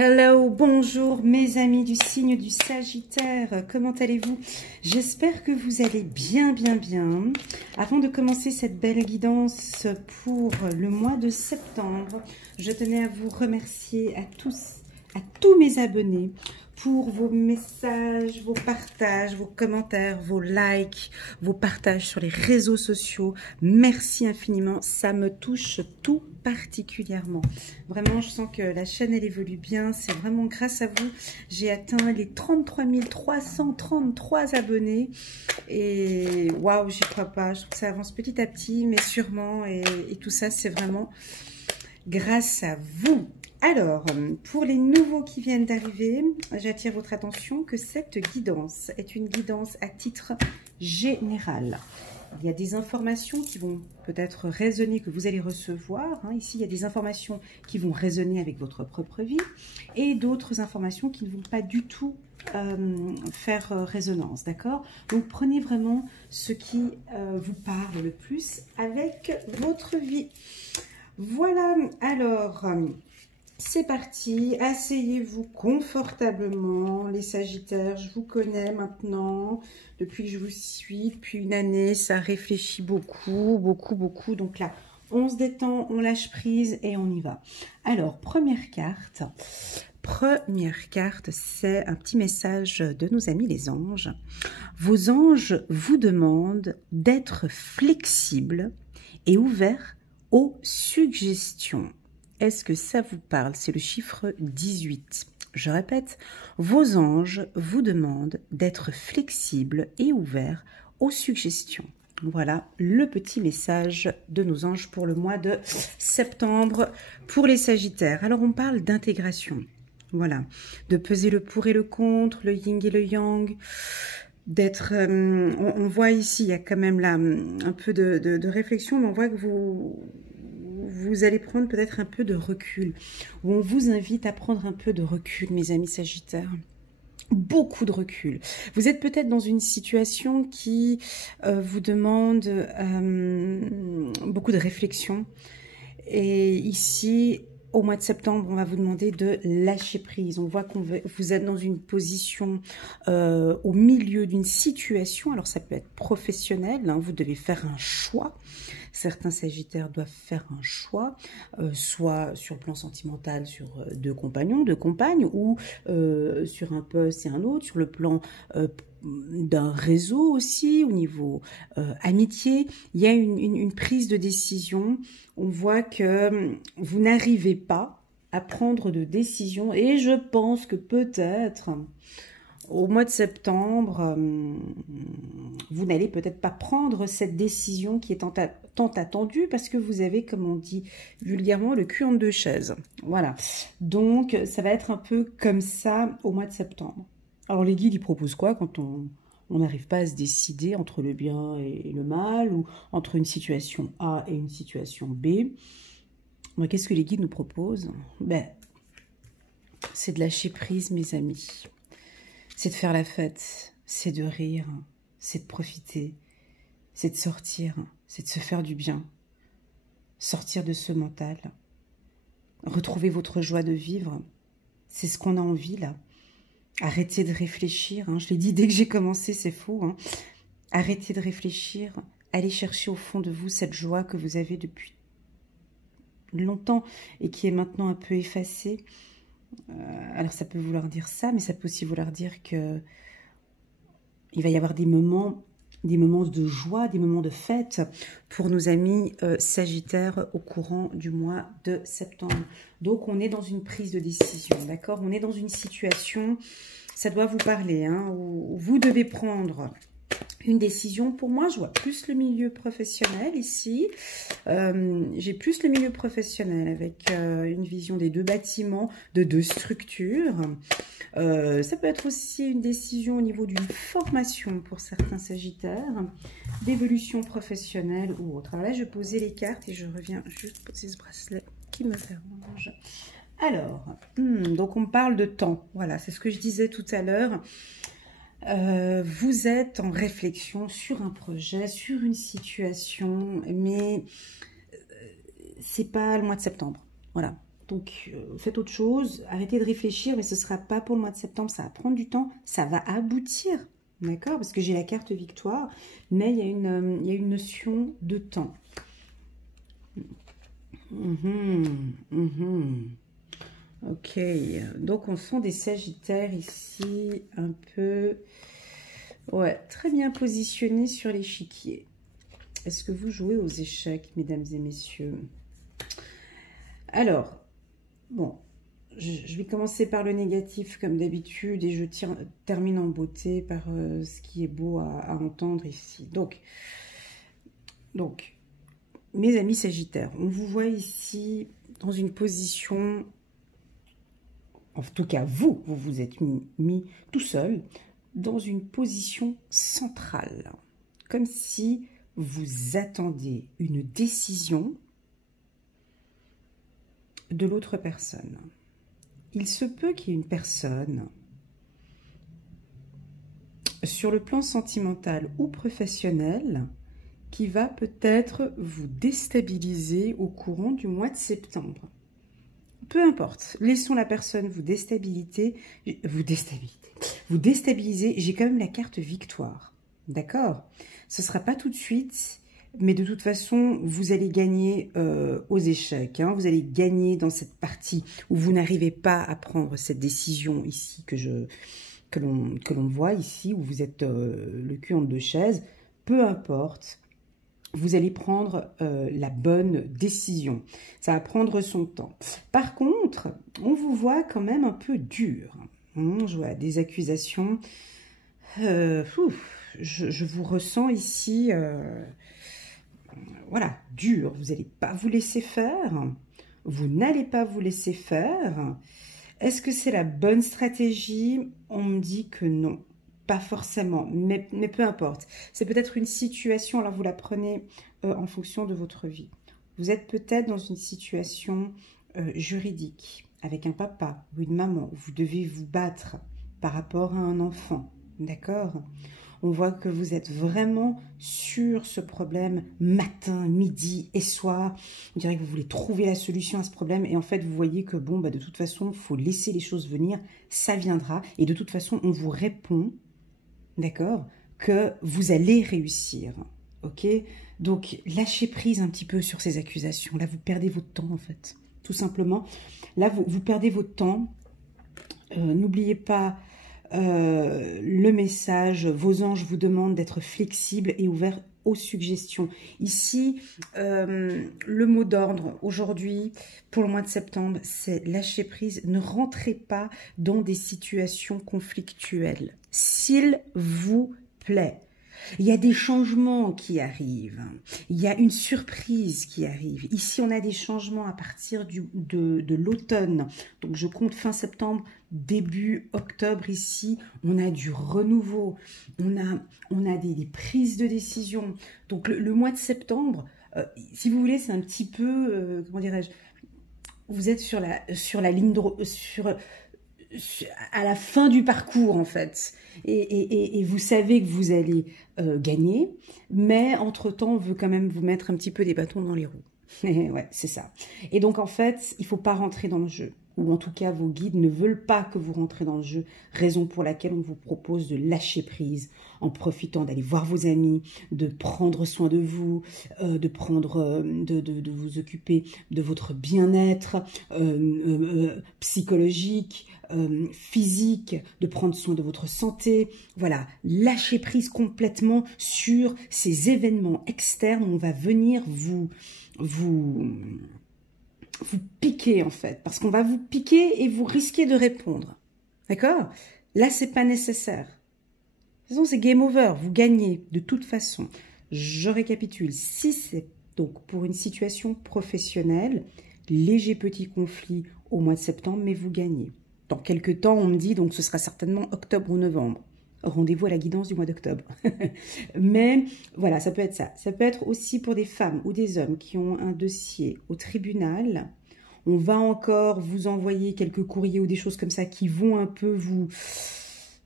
Hello, bonjour mes amis du signe du Sagittaire, comment allez-vous? J'espère que vous allez bien. Avant de commencer cette belle guidance pour le mois de septembre, je tenais à vous remercier à tous mes abonnés pour vos messages, vos partages, vos commentaires, vos likes, vos partages sur les réseaux sociaux. Merci infiniment, ça me touche tout particulièrement. Vraiment, je sens que la chaîne, elle évolue bien. C'est vraiment grâce à vous. J'ai atteint les 33 333 abonnés. Et waouh, j'y crois pas. Je trouve que ça avance petit à petit, mais sûrement. Et tout ça, c'est vraiment grâce à vous. Alors, pour les nouveaux qui viennent d'arriver, j'attire votre attention que cette guidance est une guidance à titre général. Il y a des informations qui vont peut-être résonner, que vous allez recevoir. Ici, il y a des informations qui vont résonner avec votre propre vie et d'autres informations qui ne vont pas du tout faire résonance, d'accord? Donc, prenez vraiment ce qui vous parle le plus avec votre vie. Voilà, alors... c'est parti, asseyez-vous confortablement, les Sagittaires, je vous connais maintenant, depuis que je vous suis, depuis une année, ça réfléchit beaucoup, donc là, on se détend, on lâche prise et on y va. Alors, première carte, c'est un petit message de nos amis les anges. Vos anges vous demandent d'être flexible et ouvert aux suggestions. Est-ce que ça vous parle? C'est le chiffre 18. Je répète, vos anges vous demandent d'être flexibles et ouverts aux suggestions. Voilà le petit message de nos anges pour le mois de septembre pour les Sagittaires. Alors on parle d'intégration, voilà, de peser le pour et le contre, le yin et le yang, d'être... on voit ici, il y a quand même là un peu de réflexion, mais on voit que vous allez prendre peut-être un peu de recul, ou on vous invite à prendre un peu de recul, mes amis Sagittaires. Beaucoup de recul. Vous êtes peut-être dans une situation qui vous demande beaucoup de réflexion. Et ici, au mois de septembre, on va vous demander de lâcher prise. On voit que vous êtes dans une position au milieu d'une situation. Alors, ça peut être professionnel, vous devez faire un choix. Certains Sagittaires doivent faire un choix, soit sur le plan sentimental, sur deux compagnons, deux compagnes, ou sur un poste et un autre, sur le plan d'un réseau aussi, au niveau amitié. Il y a une prise de décision. On voit que vous n'arrivez pas à prendre de décision, et je pense que peut-être... au mois de septembre, vous n'allez peut-être pas prendre cette décision qui est tant attendue, parce que vous avez, comme on dit vulgairement, le cul entre deux chaises. Voilà. Donc, ça va être un peu comme ça au mois de septembre. Alors, les guides, ils proposent quoi quand on n'arrive pas à se décider entre le bien et le mal, ou entre une situation A et une situation B? Qu'est-ce que les guides nous proposent? C'est de lâcher prise, mes amis. C'est de faire la fête, c'est de rire, c'est de profiter, c'est de sortir, c'est de se faire du bien. Sortir de ce mental, retrouver votre joie de vivre, c'est ce qu'on a envie là. Arrêtez de réfléchir, je l'ai dit dès que j'ai commencé, c'est faux. Arrêtez de réfléchir, allez chercher au fond de vous cette joie que vous avez depuis longtemps et qui est maintenant un peu effacée. Alors ça peut vouloir dire ça, mais ça peut aussi vouloir dire que il va y avoir des moments de joie, des moments de fête pour nos amis Sagittaires au courant du mois de septembre. Donc on est dans une prise de décision, d'accord? On est dans une situation, ça doit vous parler, où vous devez prendre une décision. Pour moi, je vois plus le milieu professionnel ici. J'ai plus le milieu professionnel avec une vision des deux bâtiments, de deux structures. Ça peut être aussi une décision au niveau d'une formation pour certains Sagittaires, d'évolution professionnelle ou autre. Alors là, je vais poser les cartes et je reviens juste poser ce bracelet qui me dérange. Alors, donc on parle de temps. Voilà, c'est ce que je disais tout à l'heure. Vous êtes en réflexion sur un projet, sur une situation, mais c'est pas le mois de septembre. Voilà. Donc, faites autre chose, arrêtez de réfléchir, mais ce ne sera pas pour le mois de septembre, ça va prendre du temps, ça va aboutir, d'accord? Parce que j'ai la carte victoire, mais il y a une notion de temps. Ok, donc on sent des sagittaires ici, un peu, ouais, très bien positionnés sur l'échiquier. Est-ce que vous jouez aux échecs, mesdames et messieurs? Alors, bon, je vais commencer par le négatif comme d'habitude et je termine en beauté par ce qui est beau à entendre ici. Donc, mes amis sagittaires, on vous voit ici dans une position, en tout cas vous vous êtes mis tout seul dans une position centrale, comme si vous attendez une décision de l'autre personne. Il se peut qu'il y ait une personne, sur le plan sentimental ou professionnel, qui va peut-être vous déstabiliser au courant du mois de septembre. Peu importe, laissons la personne vous déstabiliser. J'ai quand même la carte victoire, d'accord? Ce ne sera pas tout de suite, mais de toute façon, vous allez gagner aux échecs. Hein. Vous allez gagner dans cette partie où vous n'arrivez pas à prendre cette décision ici que l'on voit ici, où vous êtes le cul entre deux chaises. Peu importe, vous allez prendre la bonne décision. Ça va prendre son temps. Par contre, on vous voit quand même un peu dur. Je vois des accusations. Je vous ressens ici... voilà, dur, vous n'allez pas vous laisser faire, vous n'allez pas vous laisser faire. Est-ce que c'est la bonne stratégie? On me dit que non, pas forcément, mais peu importe. C'est peut-être une situation, alors vous la prenez en fonction de votre vie. Vous êtes peut-être dans une situation juridique, avec un papa ou une maman, vous devez vous battre par rapport à un enfant, d'accord ? On voit que vous êtes vraiment sur ce problème matin, midi et soir. On dirait que vous voulez trouver la solution à ce problème. Et en fait, vous voyez que bon, bah, de toute façon, il faut laisser les choses venir. Ça viendra. Et de toute façon, on vous répond, d'accord, que vous allez réussir. Ok? Donc, lâchez prise un petit peu sur ces accusations. Là, vous perdez votre temps, en fait. Tout simplement. Là, vous perdez votre temps. N'oubliez pas... le message, vos anges vous demandent d'être flexible et ouvert aux suggestions. Ici, le mot d'ordre aujourd'hui, pour le mois de septembre, c'est lâcher prise. Ne rentrez pas dans des situations conflictuelles, s'il vous plaît. Il y a des changements qui arrivent, il y a une surprise qui arrive. Ici, on a des changements à partir de l'automne. Donc, je compte fin septembre, début octobre ici. On a du renouveau, on a des prises de décision. Donc, le mois de septembre, si vous voulez, c'est un petit peu, comment dirais-je, vous êtes sur la ligne à la fin du parcours en fait, et vous savez que vous allez gagner, mais entre-temps, on veut quand même vous mettre un petit peu des bâtons dans les roues. Ouais, c'est ça. Et donc, en fait, il ne faut pas rentrer dans le jeu, ou en tout cas, vos guides ne veulent pas que vous rentrez dans le jeu, raison pour laquelle on vous propose de lâcher prise, en profitant d'aller voir vos amis, de prendre soin de vous, de vous occuper de votre bien-être psychologique, physique, de prendre soin de votre santé. Voilà, lâchez prise complètement sur ces événements externes où on va venir vous piquer en fait, parce qu'on va vous piquer et vous risquez de répondre. D'accord? Là, c'est pas nécessaire. De toute façon, c'est game over, vous gagnez de toute façon. Je récapitule, si c'est donc pour une situation professionnelle, léger petit conflit au mois de septembre, mais vous gagnez. Dans quelques temps, on me dit, donc ce sera certainement octobre ou novembre. Rendez-vous à la guidance du mois d'octobre. Mais voilà, ça peut être ça. Ça peut être aussi pour des femmes ou des hommes qui ont un dossier au tribunal. On va encore vous envoyer quelques courriers ou des choses comme ça qui vont un peu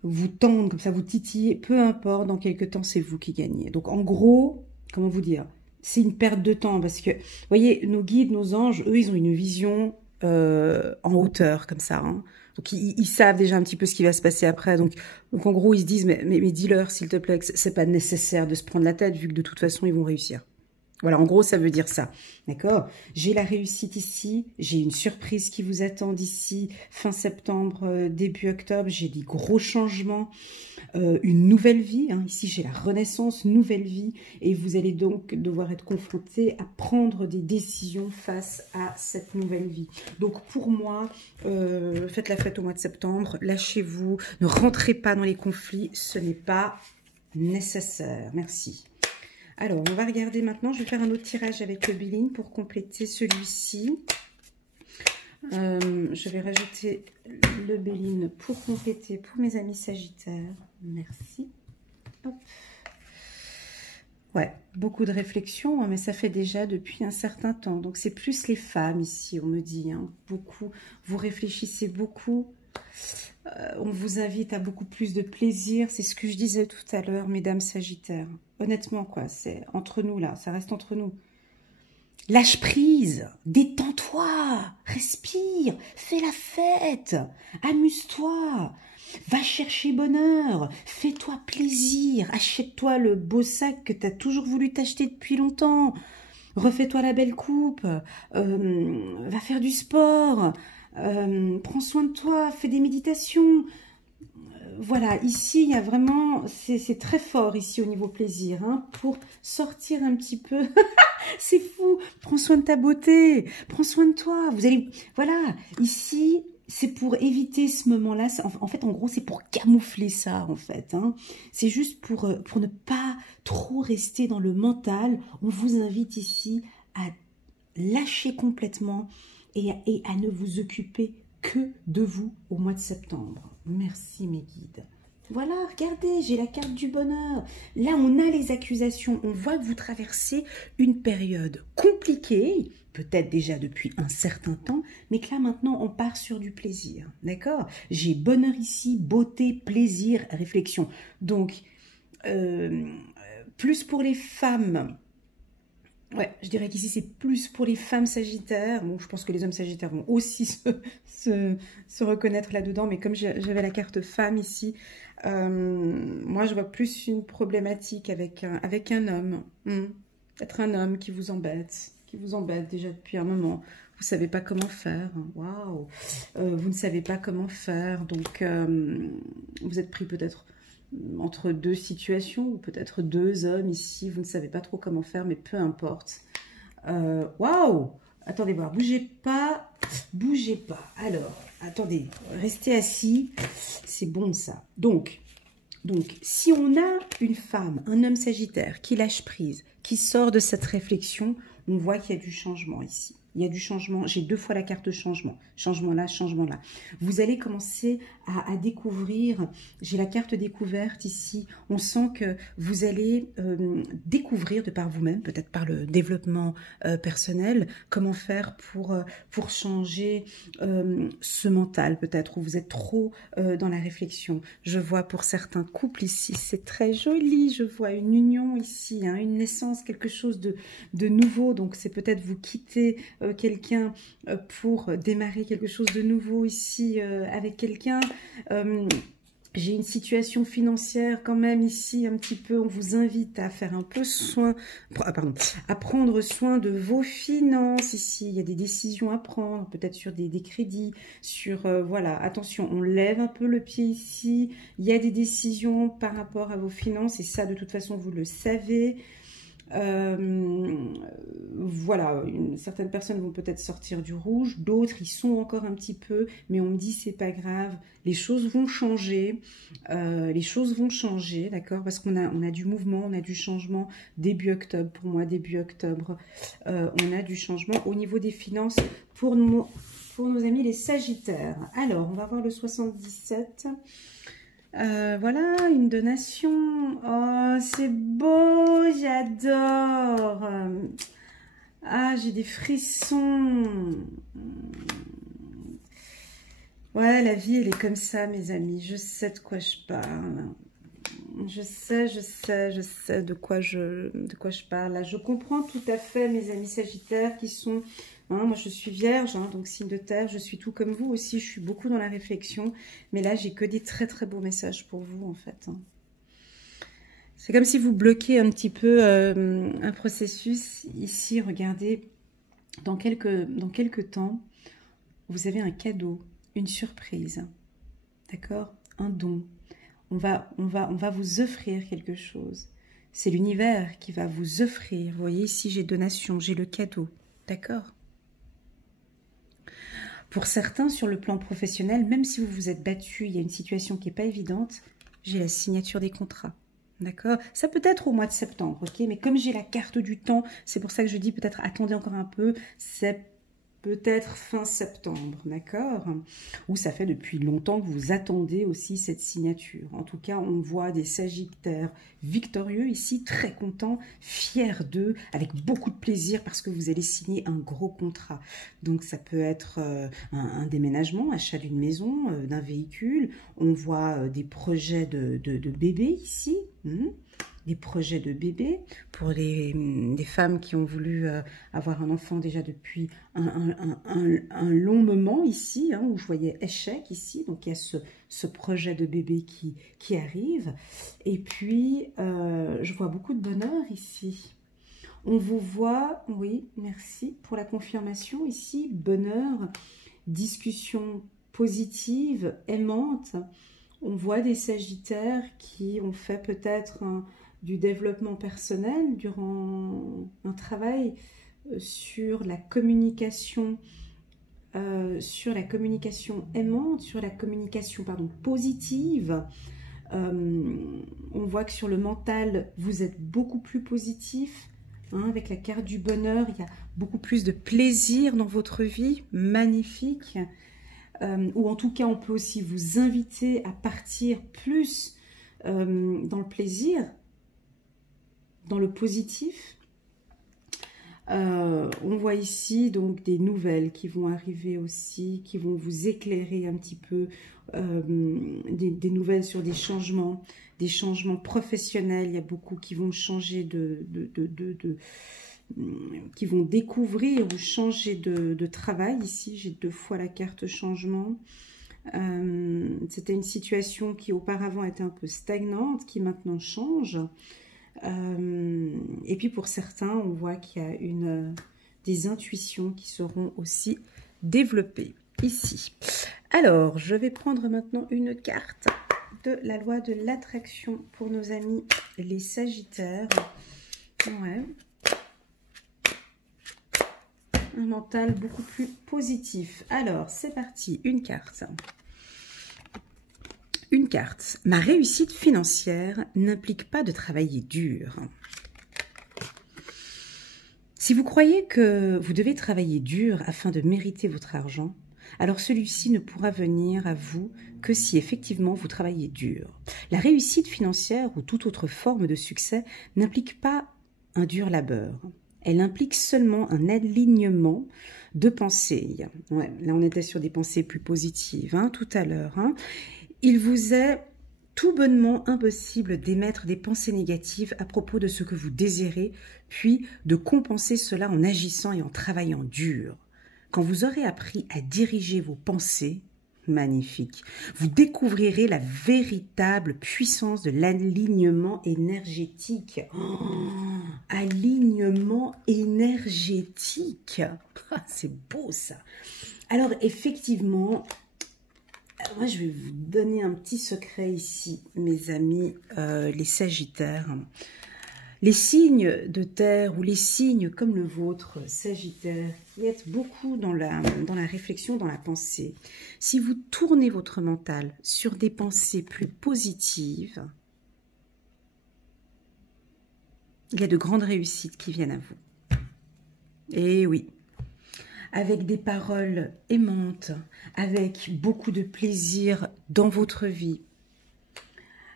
vous tendre, comme ça vous titiller. Peu importe, dans quelques temps, c'est vous qui gagnez. Donc en gros, comment vous dire, c'est une perte de temps parce que, vous voyez, nos guides, nos anges, eux, ils ont une vision en hauteur, comme ça. Hein. Donc, ils savent déjà un petit peu ce qui va se passer après. Donc en gros, ils se disent, mais dis-leur, s'il te plaît, que c'est pas nécessaire de se prendre la tête, vu que de toute façon, ils vont réussir. Voilà, en gros, ça veut dire ça. D'accord? J'ai la réussite ici. J'ai une surprise qui vous attend d'ici fin septembre, début octobre. J'ai des gros changements, une nouvelle vie. Hein. Ici, j'ai la renaissance, nouvelle vie. Et vous allez donc devoir être confronté à prendre des décisions face à cette nouvelle vie. Donc, pour moi, faites la fête au mois de septembre. Lâchez-vous. Ne rentrez pas dans les conflits. Ce n'est pas nécessaire. Merci. Alors, on va regarder maintenant. Je vais faire un autre tirage avec le Béline pour compléter celui-ci. Je vais rajouter le Béline pour compléter pour mes amis Sagittaires. Merci. Hop. Ouais, beaucoup de réflexion, mais ça fait déjà depuis un certain temps. Donc, c'est plus les femmes ici, on me dit. Hein, beaucoup. Vous réfléchissez beaucoup. On vous invite à beaucoup plus de plaisir. C'est ce que je disais tout à l'heure, mesdames Sagittaires. Honnêtement, quoi, c'est entre nous, là. Ça reste entre nous. Lâche prise, détends-toi, respire, fais la fête, amuse-toi, va chercher bonheur, fais-toi plaisir, achète-toi le beau sac que tu as toujours voulu t'acheter depuis longtemps, refais-toi la belle coupe, va faire du sport, prends soin de toi, fais des méditations. Voilà, ici, il y a vraiment, c'est très fort ici au niveau plaisir, hein, pour sortir un petit peu. C'est fou, prends soin de ta beauté, prends soin de toi. Vous allez, voilà, ici, c'est pour éviter ce moment-là. En fait, en gros, c'est pour camoufler ça, en fait. Hein. C'est juste pour ne pas trop rester dans le mental. On vous invite ici à lâcher complètement et à ne vous occuper que de vous au mois de septembre. Merci mes guides. Voilà, regardez, j'ai la carte du bonheur. Là, on a les accusations. On voit que vous traversez une période compliquée, peut-être déjà depuis un certain temps, mais que là, maintenant, on part sur du plaisir. D'accord? J'ai bonheur ici, beauté, plaisir, réflexion. Donc, plus pour les femmes. Ouais, je dirais qu'ici, c'est plus pour les femmes sagittaires. Bon, je pense que les hommes sagittaires vont aussi se reconnaître là-dedans. Mais comme j'avais la carte femme ici, moi, je vois plus une problématique avec un homme. Peut-être un homme qui vous embête déjà depuis un moment. Vous ne savez pas comment faire. Waouh. Vous ne savez pas comment faire. Donc, vous êtes pris peut-être entre deux situations, ou peut-être deux hommes ici, vous ne savez pas trop comment faire, mais peu importe. Waouh! Attendez voir, bougez pas. Alors, attendez, restez assis, c'est bon ça. Donc, si on a une femme, un homme sagittaire qui lâche prise, qui sort de cette réflexion, on voit qu'il y a du changement ici. Il y a du changement. J'ai deux fois la carte changement. Changement là, changement là. Vous allez commencer à découvrir. J'ai la carte découverte ici. On sent que vous allez découvrir de par vous-même, peut-être par le développement personnel, comment faire pour changer ce mental, peut-être, où vous êtes trop dans la réflexion. Je vois pour certains couples ici, c'est très joli. Je vois une union ici, hein, une naissance, quelque chose de nouveau. Donc, c'est peut-être vous quitter quelqu'un pour démarrer quelque chose de nouveau ici avec quelqu'un. J'ai une situation financière quand même ici un petit peu. On vous invite à faire un peu soin, à prendre soin de vos finances ici. Il y a des décisions à prendre, peut-être sur des crédits, sur voilà. Attention, on lève un peu le pied ici. Il y a des décisions par rapport à vos finances et ça, de toute façon, vous le savez. Voilà, certaines personnes vont peut-être sortir du rouge, d'autres ils sont encore un petit peu, mais on me dit c'est pas grave, les choses vont changer, d'accord, parce qu'on a du mouvement, on a du changement début octobre, pour moi début octobre, on a du changement au niveau des finances pour nos amis les Sagittaires. Alors on va voir le 77. Voilà, une donation. Oh, c'est beau, j'adore. Ah, j'ai des frissons. Ouais, la vie, elle est comme ça, mes amis. Je sais de quoi je parle. Je sais de quoi je parle. Là, je comprends tout à fait mes amis Sagittaires qui sont Hein, moi, je suis vierge, hein, donc signe de terre. Je suis tout comme vous aussi. Je suis beaucoup dans la réflexion. Mais là, j'ai que des très, très beaux messages pour vous, en fait. Hein. C'est comme si vous bloquez un petit peu un processus. Ici, regardez, dans quelques temps, vous avez un cadeau, une surprise. D'accord? Un don. On va vous offrir quelque chose. C'est l'univers qui va vous offrir. Vous voyez, ici, j'ai donation, j'ai le cadeau. D'accord? Pour certains, sur le plan professionnel, même si vous vous êtes battu, il y a une situation qui n'est pas évidente, j'ai la signature des contrats. D'accord? Ça peut être au mois de septembre, ok? Mais comme j'ai la carte du temps, c'est pour ça que je dis peut-être attendez encore un peu, c'est peut-être fin septembre, d'accord? Ou ça fait depuis longtemps que vous attendez aussi cette signature. En tout cas, on voit des Sagittaires victorieux ici, très contents, fiers d'eux, avec beaucoup de plaisir parce que vous allez signer un gros contrat. Donc ça peut être un déménagement, achat d'une maison, d'un véhicule. On voit des projets de bébés ici. Des projets de bébés pour des femmes qui ont voulu avoir un enfant déjà depuis un long moment ici, hein, où je voyais échec ici, donc il y a ce projet de bébé qui arrive, et puis je vois beaucoup de bonheur ici. On vous voit, oui, merci pour la confirmation ici, bonheur, discussion positive, aimante. On voit des Sagittaires qui ont fait peut-être du développement personnel durant un travail sur la communication aimante, sur la communication positive. On voit que sur le mental, vous êtes beaucoup plus positif. Hein, avec la carte du bonheur, il y a beaucoup plus de plaisir dans votre vie. Magnifique. Ou en tout cas, on peut aussi vous inviter à partir plus dans le plaisir, dans le positif. On voit ici donc des nouvelles qui vont arriver aussi, qui vont vous éclairer un petit peu, des nouvelles sur des changements professionnels. Il y a beaucoup qui vont changer qui vont découvrir ou changer de travail. Ici, j'ai 2 fois la carte changement. C'était une situation qui auparavant était un peu stagnante, qui maintenant change. Et puis pour certains, on voit qu'il y a des intuitions qui seront aussi développées ici. Alors, je vais prendre maintenant une carte de la loi de l'attraction pour nos amis les Sagittaires. Ouais. Un mental beaucoup plus positif. Alors, c'est parti, une carte. Une carte. Ma réussite financière n'implique pas de travailler dur. Si vous croyez que vous devez travailler dur afin de mériter votre argent, alors celui-ci ne pourra venir à vous que si effectivement vous travaillez dur. La réussite financière ou toute autre forme de succès n'implique pas un dur labeur. Elle implique seulement un alignement de pensée. Ouais, là, on était sur des pensées plus positives hein, tout à l'heure. Hein. Il vous est tout bonnement impossible d'émettre des pensées négatives à propos de ce que vous désirez, puis de compenser cela en agissant et en travaillant dur. Quand vous aurez appris à diriger vos pensées, magnifique, vous découvrirez la véritable puissance de l'alignement énergétique. Oh, alignement énergétique. C'est beau ça. Alors effectivement, moi je vais vous donner un petit secret ici, mes amis, les Sagittaires. Les signes de terre ou les signes comme le vôtre, Sagittaire, qui êtes beaucoup dans la réflexion, dans la pensée, si vous tournez votre mental sur des pensées plus positives, il y a de grandes réussites qui viennent à vous. Et oui, avec des paroles aimantes, avec beaucoup de plaisir dans votre vie,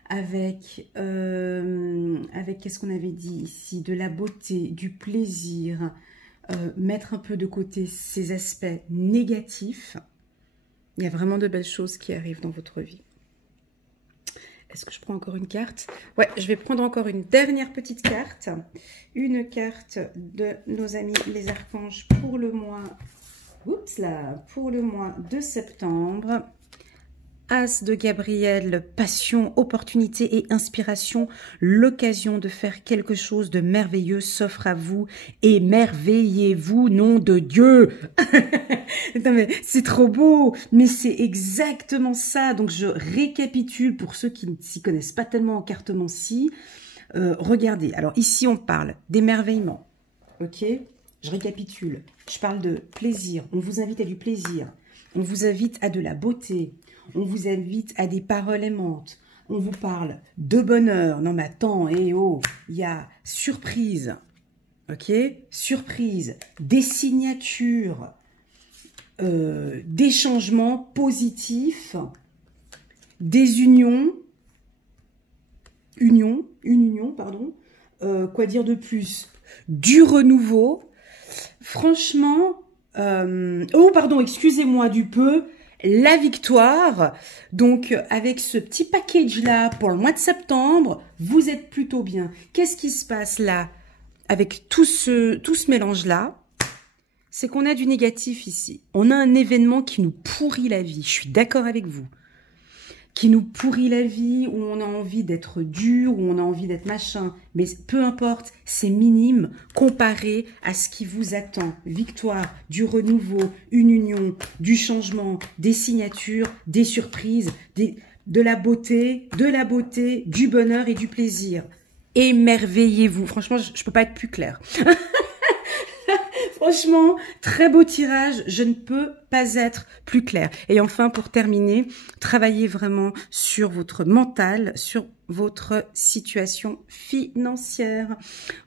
avec qu'est-ce qu'on avait dit ici, de la beauté, du plaisir, mettre un peu de côté ces aspects négatifs. Il y a vraiment de belles choses qui arrivent dans votre vie. Est-ce que je prends encore une carte? Ouais, je vais prendre encore une dernière petite carte. Une carte de nos amis les archanges pour le mois... Oups là, pour le mois de septembre. As de Gabriel, passion, opportunité et inspiration. L'occasion de faire quelque chose de merveilleux s'offre à vous. Émerveillez-vous, nom de Dieu. Non mais c'est trop beau, mais c'est exactement ça. Donc je récapitule pour ceux qui ne s'y connaissent pas tellement en cartomancie. Regardez, alors ici on parle d'émerveillement, ok? Je récapitule, je parle de plaisir, on vous invite à du plaisir, on vous invite à de la beauté, on vous invite à des paroles aimantes, on vous parle de bonheur. Non mais attends, oh, il y a surprise, ok? Surprise, des signatures, des changements positifs, des unions, une union, pardon, quoi dire de plus? Du renouveau, franchement, oh pardon, excusez-moi du peu, la victoire. Donc avec ce petit package là pour le mois de septembre, vous êtes plutôt bien. Qu'est-ce qui se passe là avec tout ce mélange là? C'est qu'on a du négatif ici. On a un événement qui nous pourrit la vie. Je suis d'accord avec vous. Qui nous pourrit la vie, où on a envie d'être dur, où on a envie d'être machin. Mais peu importe, c'est minime comparé à ce qui vous attend. Victoire, du renouveau, une union, du changement, des signatures, des surprises, de la beauté, du bonheur et du plaisir. Émerveillez-vous. Franchement, je peux pas être plus claire. Franchement, très beau tirage, je ne peux pas être plus clair. Et enfin, pour terminer, travaillez vraiment sur votre mental, sur votre situation financière.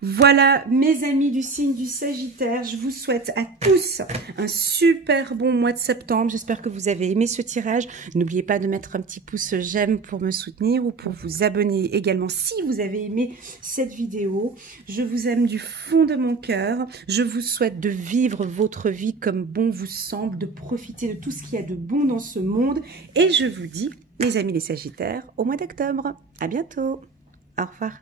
Voilà, mes amis du signe du Sagittaire, je vous souhaite à tous un super bon mois de septembre. J'espère que vous avez aimé ce tirage. N'oubliez pas de mettre un petit pouce j'aime pour me soutenir ou pour vous abonner également si vous avez aimé cette vidéo. Je vous aime du fond de mon cœur. Je vous souhaite de vivre votre vie comme bon vous semble, de profiter de tout ce qu'il y a de bon dans ce monde. Et je vous dis, les amis les Sagittaires, au mois d'octobre. À bientôt. Au revoir.